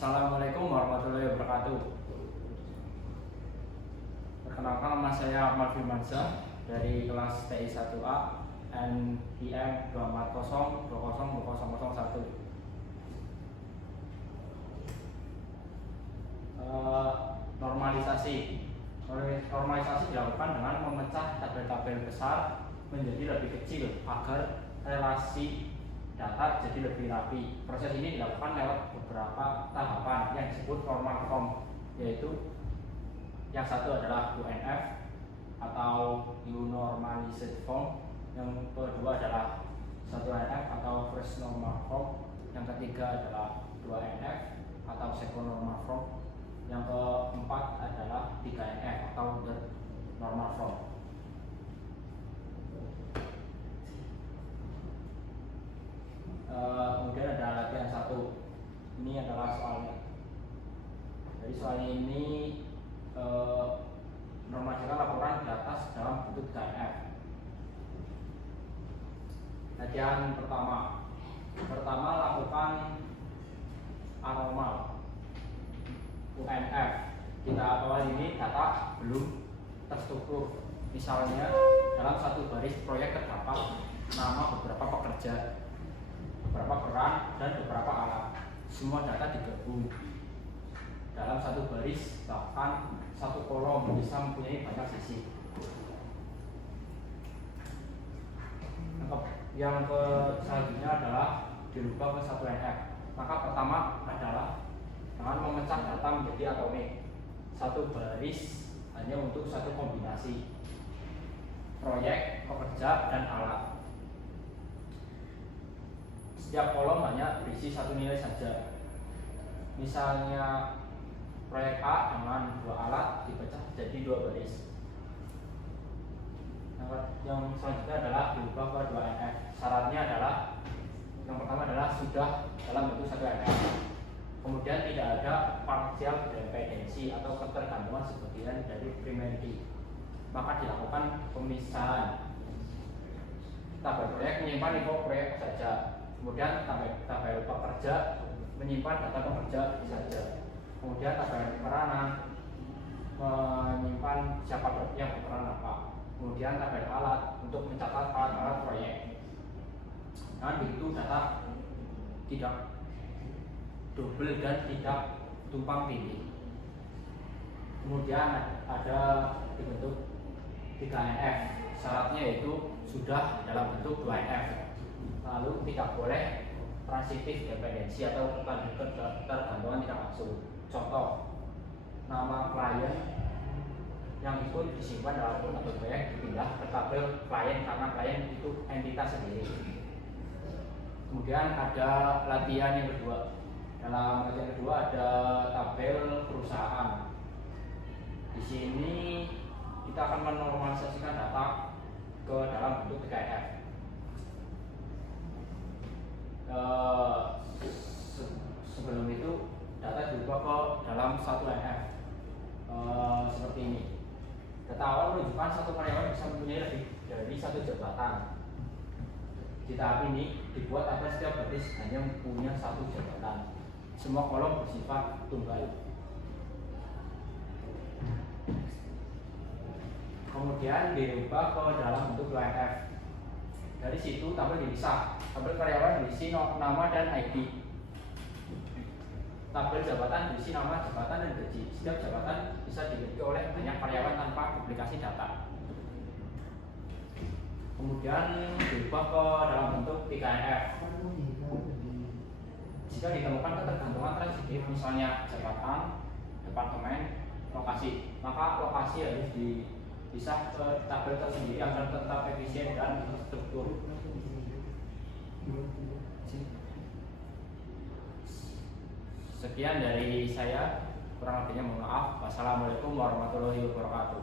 Assalamualaikum warahmatullahi wabarakatuh. Perkenalkan, nama saya Ahmad Firmansyah dari kelas TI 1A NIM 240200001. Normalisasi dilakukan dengan memecah tabel-tabel besar menjadi lebih kecil agar relasi data jadi lebih rapi. Proses ini dilakukan lewat beberapa tahapan yang disebut normal form, yaitu yang satu adalah UNF atau Unormalized Form, yang kedua adalah 1NF atau First Normal Form, yang ketiga adalah 2NF atau Second Normal Form, yang keempat adalah 3NF atau Third Normal Form. Kemudian ada latihan satu. Ini adalah soalnya. Jadi soalnya ini normalisasikan laporan di atas dalam bentuk KNF. Latihan pertama lakukan anormal UNF. Kita awal ini data belum terstruktur. Misalnya dalam satu baris proyek terdapat nama beberapa pekerja, beberapa peran, dan beberapa alat. Semua data digabung dalam satu baris, bahkan satu kolom bisa mempunyai banyak sisi. Yang selanjutnya adalah dirubah ke 1NF. Maka pertama adalah dengan memecah data menjadi atomik. Satu baris hanya untuk satu kombinasi proyek, pekerja, dan alat. Setiap kolom hanya berisi satu nilai saja. Misalnya proyek A dengan 2 alat dipecah jadi 2 baris. Yang selanjutnya adalah diubah ke 2NF. Syaratnya adalah yang pertama adalah sudah dalam bentuk 1NF. Kemudian tidak ada partial dependency atau ketergantungan sebagian dari primary. Maka dilakukan pemisahan. Tabel proyek menyimpan info proyek saja. Kemudian tabel pekerja menyimpan data pekerja saja. Kemudian tabel peranan menyimpan siapa yang berperan apa. Kemudian tabel alat untuk mencatat alat-alat proyek. Dengan begitu data tidak double dan tidak tumpang tindih. Kemudian ada dibentuk 3NF. Syaratnya yaitu sudah dalam bentuk 2NF. Lalu tidak boleh transitif dependensi atau ketergantungan tidak langsung. Contoh, nama klien yang ikut disimpan dalam tabel proyek dipindah ke tabel klien karena klien itu entitas sendiri. Kemudian ada latihan yang kedua. Dalam latihan kedua ada tabel perusahaan. Di sini kita akan menormalisasikan data ke dalam bentuk 3NF. Sebelum itu data diubah ke dalam 1NF seperti ini. Data awal menunjukkan satu karyawan bisa mempunyai lebih dari satu jabatan. Di tahap ini dibuat agar setiap baris hanya punya satu jabatan. Semua kolom bersifat tunggal. Kemudian dirubah ke dalam bentuk 2NF. Dari situ tabel dipisah. Tabel karyawan berisi nama dan ID. Tabel jabatan berisi nama jabatan dan gaji. Setiap jabatan bisa dimiliki oleh banyak karyawan tanpa duplikasi data. Kemudian dirubah ke dalam bentuk 3NF. Jika ditemukan ketergantungan transitif, misalnya jabatan, departemen, lokasi, maka lokasi harus dipisah ke tabel tersendiri agar tetap efisien dan terstruktur. Sekian dari saya, kurang lebihnya mohon maaf. Wassalamualaikum warahmatullahi wabarakatuh.